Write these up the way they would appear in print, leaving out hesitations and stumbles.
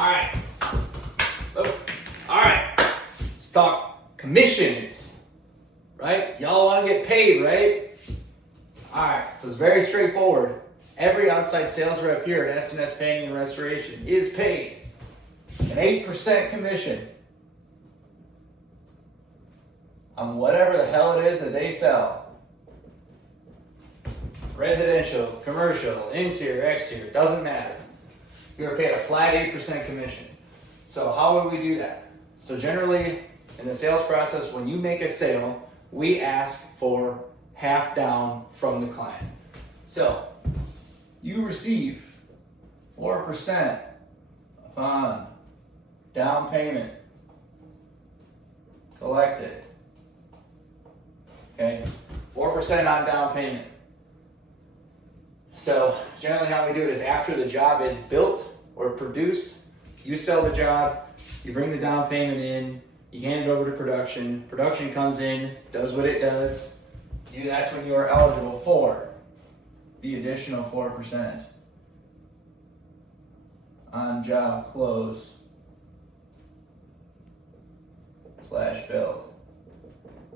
Alright. Alright. Let's talk commissions. Right? Y'all want to get paid, right? Alright, so it's very straightforward. Every outside sales rep here at S&S Painting and Restoration is paid an 8% commission on whatever the hell it is that they sell. Residential, commercial, interior, exterior, doesn't matter. You're paid a flat 8% commission. So how would we do that? So generally in the sales process, when you make a sale, we ask for half down from the client. So you receive 4% upon down payment collected. Okay, 4% on down payment. So generally how we do it is after the job is built or produced, you sell the job, you bring the down payment in, you hand it over to production, production comes in, does what it does, that's when you are eligible for the additional 4% on job close / build.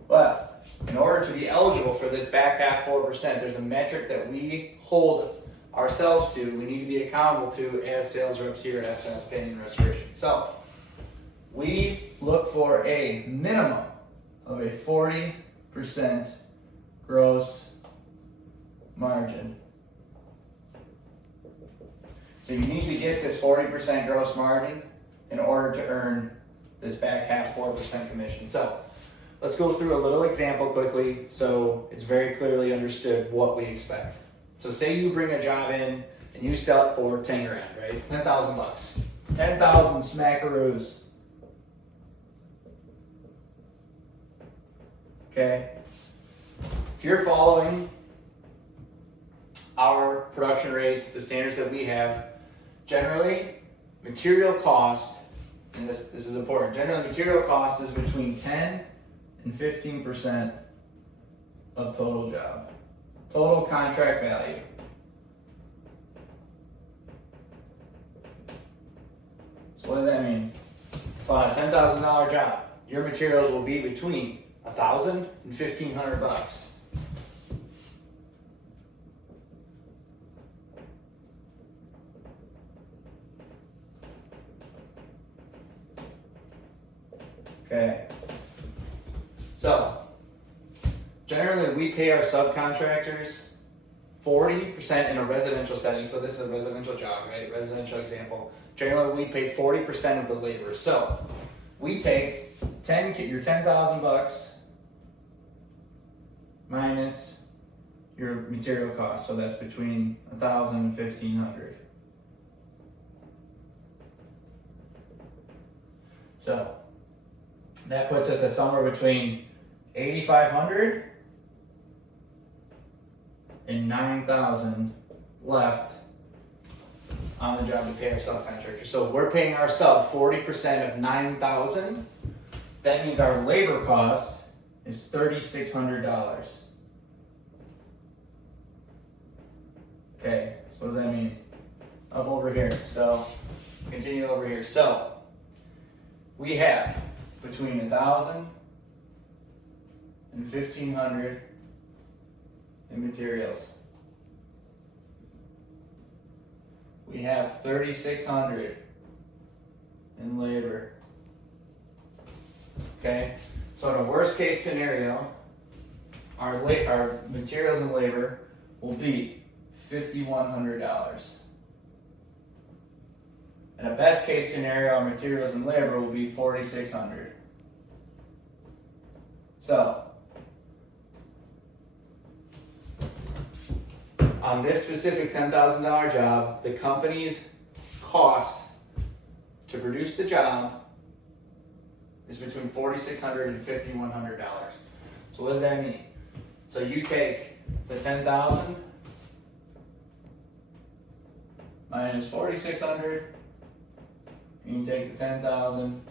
But in order to be eligible for this back half 4%, there's a metric that we hold ourselves to, we need to be accountable to as sales reps here at S&S Painting and Restoration. So we look for a minimum of a 40% gross margin. So you need to get this 40% gross margin in order to earn this back half 4% commission. So let's go through a little example quickly so it's very clearly understood what we expect. So say you bring a job in and you sell it for 10 grand, right? 10,000 bucks. 10,000 smackaroos. Okay? If you're following our production rates, the standards that we have, generally material cost, and this is important, generally material cost is between 10 and 15% of total job. Total contract value. So what does that mean? So on a $10,000 job, your materials will be between $1,000 and $1,500 bucks. Okay. So generally, we pay our subcontractors 40% in a residential setting. So this is a residential job, right? Residential example. Generally, we pay 40% of the labor. So we take your 10,000 bucks minus your material cost. So that's between 1,000 and 1,500. So that puts us at somewhere between 8,500 and 9,000 left on the job to pay our subcontractor. So if we're paying our sub 40% of 9,000, that means our labor cost is $3,600. Okay, so what does that mean? Up over here. So continue over here. So we have between 1,000 and 1,500 in materials. We have 3,600 in labor. Okay, so in a worst case scenario, our materials and labor will be $5,100. In a best case scenario, our materials and labor will be $4,600. So on this specific $10,000 job, the company's cost to produce the job is between $4,600 and $5,100. So what does that mean? So you take the 10,000 minus 4,600, and you take the 10,000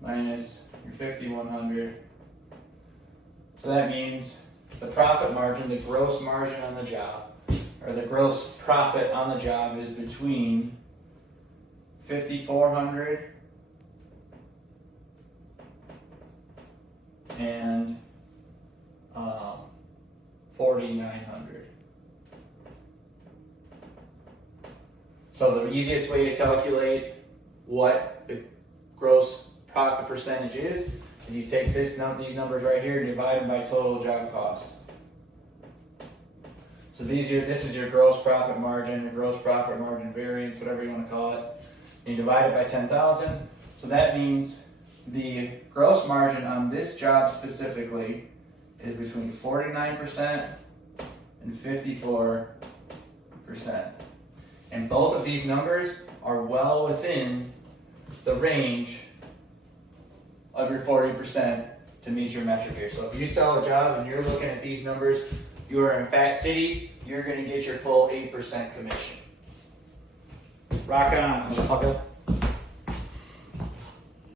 minus your 5,100. So that means the profit margin, the gross margin on the job, or the gross profit on the job is between 5,400, and 4,900. So the easiest way to calculate what the gross profit percentage is you take these numbers right here, divide them by total job cost. So this is your gross profit margin, your gross profit margin variance, whatever you want to call it. And you divide it by 10,000. So that means the gross margin on this job specifically is between 49% and 54%. And both of these numbers are well within the range of your 40% to meet your metric here. So if you sell a job and you're looking at these numbers, you are in Fat City, you're gonna get your full 8% commission. Rock on, motherfucker.